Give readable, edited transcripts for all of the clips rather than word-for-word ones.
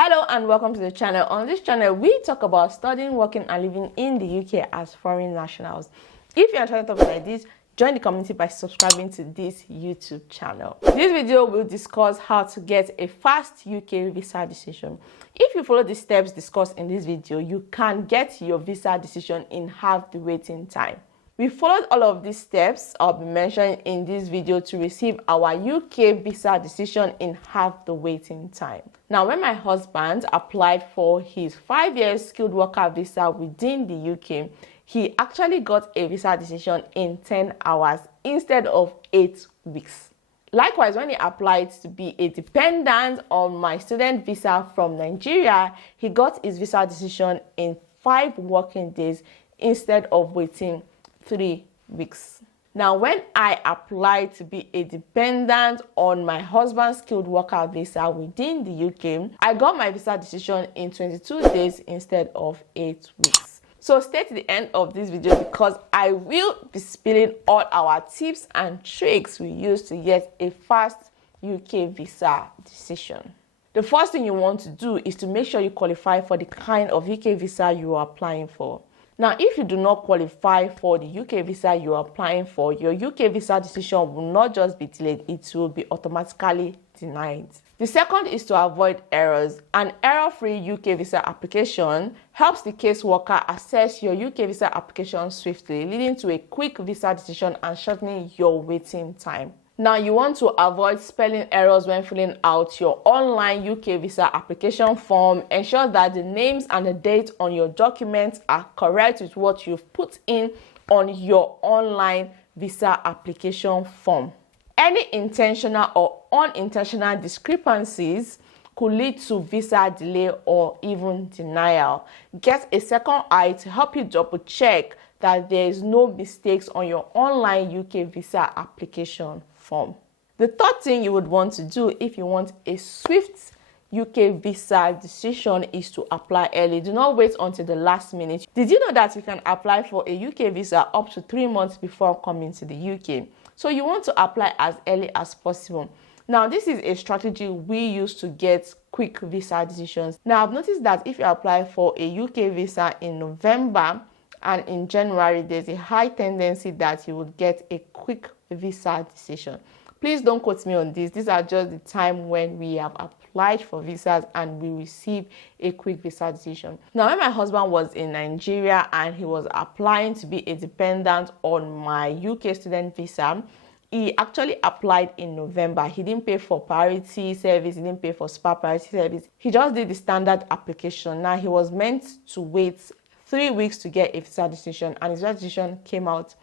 Hello and welcome to the channel. On this channel, we talk about studying, working and living in the UK as foreign nationals. If you're enjoying topics like this, join the community by subscribing to this YouTube channel. This video will discuss how to get a fast UK visa decision. If you follow the steps discussed in this video, you can get your visa decision in half the waiting time. We followed all of these steps I'll be mentioning in this video to receive our UK visa decision in half the waiting time. Now, when my husband applied for his 5-year skilled worker visa within the UK, he actually got a visa decision in 10 hours instead of 8 weeks. Likewise, when he applied to be a dependent on my student visa from Nigeria, he got his visa decision in 5 working days instead of waiting 3 weeks. Now, when I applied to be a dependent on my husband's skilled worker visa within the UK, I got my visa decision in 22 days instead of 8 weeks. So stay to the end of this video because I will be spilling all our tips and tricks we use to get a fast UK visa decision. The first thing you want to do is to make sure you qualify for the kind of UK visa you are applying for. Now, if you do not qualify for the UK visa you are applying for, your UK visa decision will not just be delayed, it will be automatically denied. The second is to avoid errors. An error-free UK visa application helps the caseworker assess your UK visa application swiftly, leading to a quick visa decision and shortening your waiting time. Now, you want to avoid spelling errors when filling out your online UK visa application form. Ensure that the names and the date on your documents are correct with what you've put in on your online visa application form. Any intentional or unintentional discrepancies could lead to visa delay or even denial. Get a second eye to help you double check that there is no mistakes on your online UK visa application form. The third thing you would want to do if you want a swift UK visa decision is to apply early. Do not wait until the last minute. Did you know that you can apply for a UK visa up to 3 months before coming to the UK? So you want to apply as early as possible. Now, this is a strategy we use to get quick visa decisions. Now, I've noticed that if you apply for a UK visa in November and in January, there's a high tendency that you would get a quick visa decision. Please don't quote me on this. These are just the time when we have applied for visas and we receive a quick visa decision. Now, when my husband was in Nigeria and he was applying to be a dependent on my UK student visa, he actually applied in November. He didn't pay for priority service. He didn't pay for spa priority service. He just did the standard application. Now, he was meant to wait 3 weeks to get a visa decision, and his visa decision came out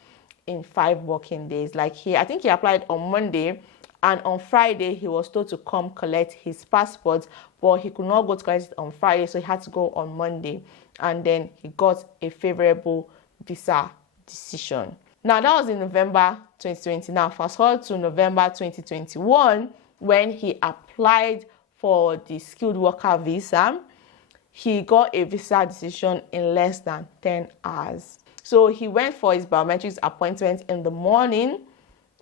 in 5 working days. I think he applied on Monday, and on Friday he was told to come collect his passport, but he could not go to collect it on Friday, so he had to go on Monday, and then he got a favorable visa decision. Now, that was in November 2020. Now, fast forward to November 2021, when he applied for the skilled worker visa. He got a visa decision in less than 10 hours. So he went for his biometrics appointment in the morning,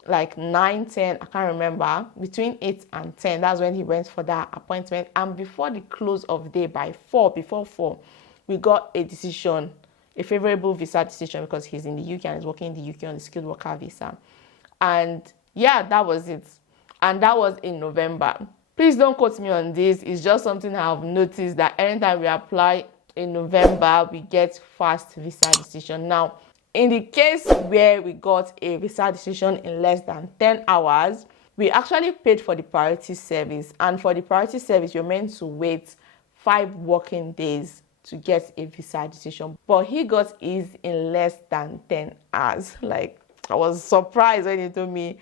like 9, 10, I can't remember, between 8 and 10. That's when he went for that appointment. And before the close of day, before 4, we got a decision, a favorable visa decision, because he's in the UK and he's working in the UK on the skilled worker visa. And yeah, that was it. And that was in November. Please don't quote me on this. It's just something I've noticed that anytime we apply in November, we get fast visa decision. Now, in the case where we got a visa decision in less than 10 hours, we actually paid for the priority service. And for the priority service, you're meant to wait 5 working days to get a visa decision. But he got his in less than 10 hours. I was surprised when he told me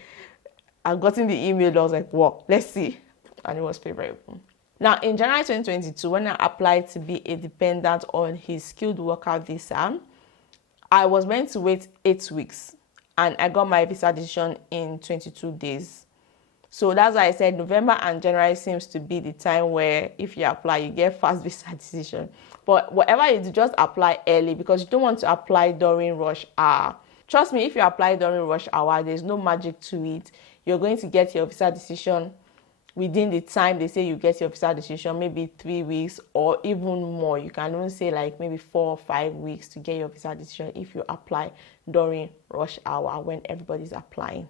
I gotten the email. I was like, wow, let's see. And it was favorable. Now, in January 2022, when I applied to be a dependent on his skilled worker visa, I was meant to wait 8 weeks, and I got my visa decision in 22 days. So that's why I said November and January seems to be the time where if you apply, you get fast visa decision. But whatever you do, just apply early, because you don't want to apply during rush hour. Trust me, if you apply during rush hour, there's no magic to it. You're going to get your visa decision within the time they say you get your visa decision, maybe 3 weeks or even more. You can even say like maybe 4 or 5 weeks to get your visa decision if you apply during rush hour when everybody's applying.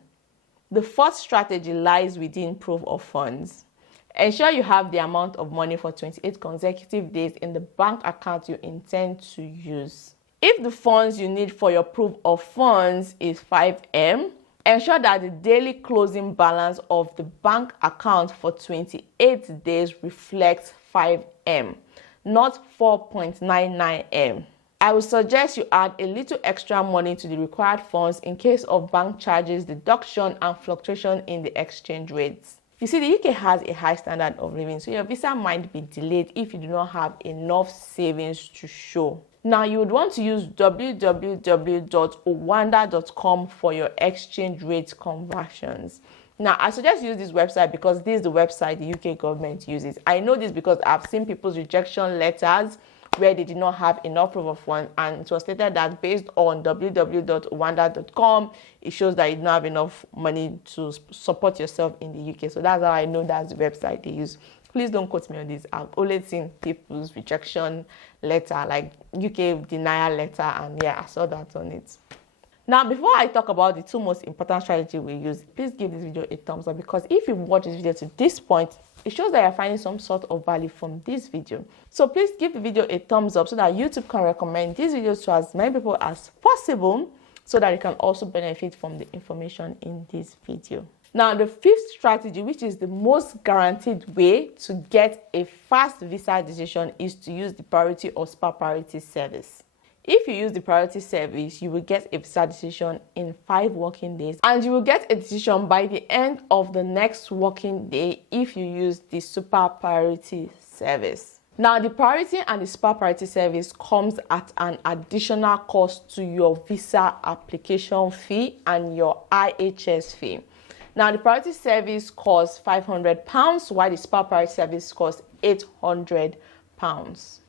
The fourth strategy lies within proof of funds. Ensure you have the amount of money for 28 consecutive days in the bank account you intend to use. If the funds you need for your proof of funds is 5M, ensure that the daily closing balance of the bank account for 28 days reflects 5M, not 4.99M. I would suggest you add a little extra money to the required funds in case of bank charges, deduction, and fluctuation in the exchange rates. You see, the UK has a high standard of living, so your visa might be delayed if you do not have enough savings to show. Now, you would want to use www.owanda.com for your exchange rate conversions. Now, I suggest you use this website because this is the website the UK government uses. I know this because I've seen people's rejection letters where they did not have enough proof of funds, and it was stated that based on www.owanda.com, it shows that you don't have enough money to support yourself in the UK. So that's how I know that's the website they use. Please don't quote me on this. I've only seen people's rejection letter, like UK denial letter, and yeah, I saw that on it. Now, before I talk about the two most important strategies we use, please give this video a thumbs up, because if you watch this video to this point, it shows that you're finding some sort of value from this video. So please give the video a thumbs up so that YouTube can recommend these videos to as many people as possible, so that you can also benefit from the information in this video. Now, the fifth strategy, which is the most guaranteed way to get a fast visa decision, is to use the priority or spa priority service. If you use the priority service, you will get a visa decision in 5 working days, and you will get a decision by the end of the next working day if you use the super priority service. Now, the priority and the super priority service comes at an additional cost to your visa application fee and your IHS fee. Now, the priority service costs £500, while the super priority service costs £800.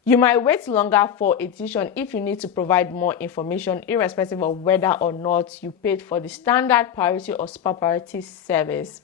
You might wait longer for a decision if you need to provide more information, irrespective of whether or not you paid for the standard priority or super priority service.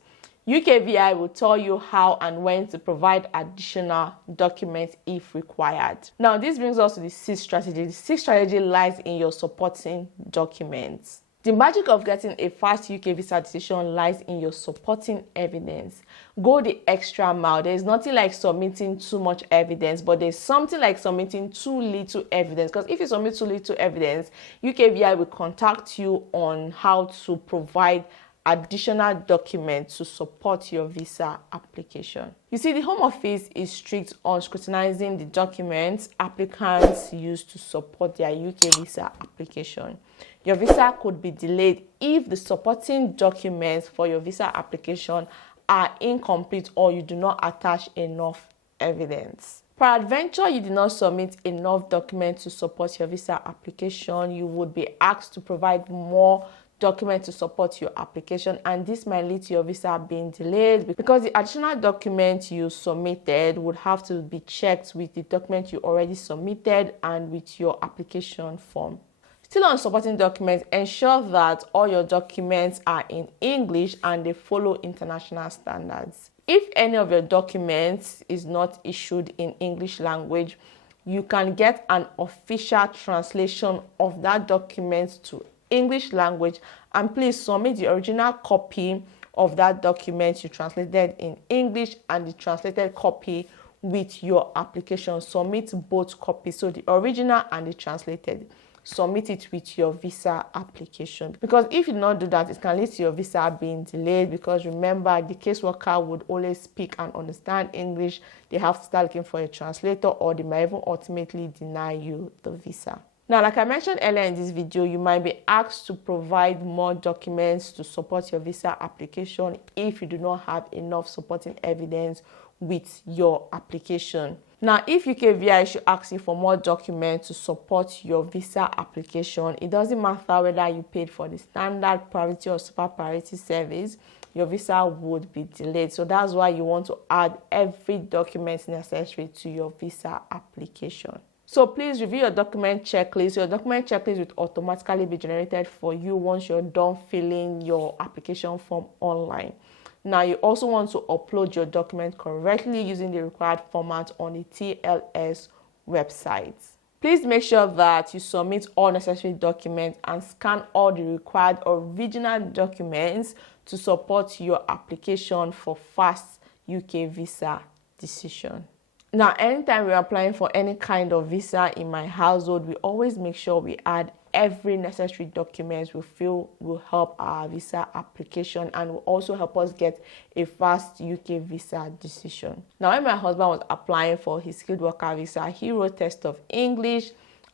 UKVI will tell you how and when to provide additional documents if required. Now, this brings us to the sixth strategy. The sixth strategy lies in your supporting documents. The magic of getting a fast UK visa decision lies in your supporting evidence. Go the extra mile. There is nothing like submitting too much evidence, but there's something like submitting too little evidence. Because if you submit too little evidence, UKVI will contact you on how to provide additional documents to support your visa application. You see, the Home Office is strict on scrutinizing the documents applicants use to support their UK visa application. Your visa could be delayed if the supporting documents for your visa application are incomplete or you do not attach enough evidence. Peradventure, you did not submit enough documents to support your visa application, you would be asked to provide more documents to support your application, and this might lead to your visa being delayed because the additional document you submitted would have to be checked with the document you already submitted and with your application form. Still on supporting documents, ensure that all your documents are in English and they follow international standards. If any of your documents is not issued in English language, you can get an official translation of that document to English language, and please submit the original copy of that document you translated in English and the translated copy with your application. Submit both copies, so the original and the translated. Submit it with your visa application, because if you do not do that, it can lead to your visa being delayed, because remember, the caseworker would always speak and understand English. They have to start looking for a translator, or they might even ultimately deny you the visa. Now, like I mentioned earlier in this video, you might be asked to provide more documents to support your visa application if you do not have enough supporting evidence with your application. Now, if UKVI should ask you for more documents to support your visa application, it doesn't matter whether you paid for the standard priority or super priority service, your visa would be delayed. So that's why you want to add every document necessary to your visa application. So please review your document checklist. Your document checklist will automatically be generated for you once you're done filling your application form online. Now, you also want to upload your document correctly using the required format on the TLS website. Please make sure that you submit all necessary documents and scan all the required original documents to support your application for fast UK visa decision. Now, anytime we're applying for any kind of visa in my household, we always make sure we add every necessary document we feel will help our visa application and will also help us get a fast UK visa decision. Now, when my husband was applying for his skilled worker visa, he wrote test of English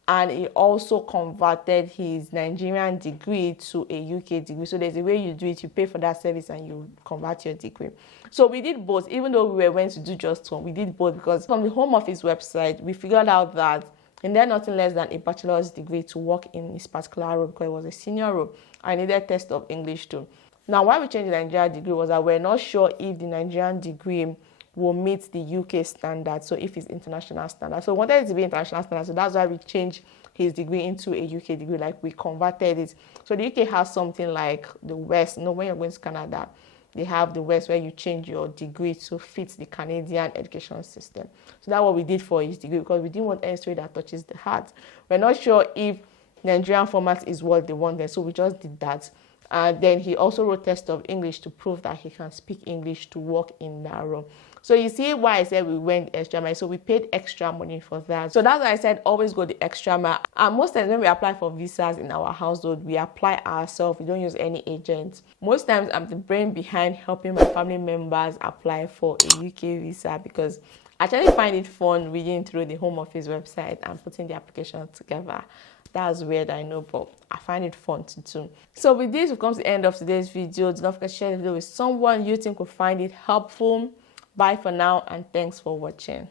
and he also converted his Nigerian degree to a UK degree. So there's a way you do it. You pay for that service and you convert your degree. So we did both. Even though we were going to do just one, we did both because from the Home Office website, we figured out that he needed nothing less than a bachelor's degree to work in this particular role because it was a senior role. I needed test of English too. Now, why we changed the Nigerian degree was that we're not sure if the Nigerian degree will meet the UK standard, so if it's international standard. So we wanted it to be international standard, so that's why we changed his degree into a UK degree, like we converted it. So the UK has something like the West. When you're going to Canada, they have the West where you change your degree to fit the Canadian education system. So that's what we did for his degree because we didn't want any story that touches the heart. We're not sure if Nigerian format is what they wanted, so we just did that. And then he also wrote test of English to prove that he can speak English to work in that role. So you see why I said we went extra mile. So we paid extra money for that. So that's why I said always go the extra mile. And most times when we apply for visas in our household, we apply ourselves. We don't use any agent. Most times I'm the brain behind helping my family members apply for a UK visa because I actually find it fun reading through the Home Office website and putting the application together. That's weird, I know, but I find it fun to do. So with this, we've come to the end of today's video. Do not forget to share the video with someone you think will find it helpful. Bye for now and thanks for watching.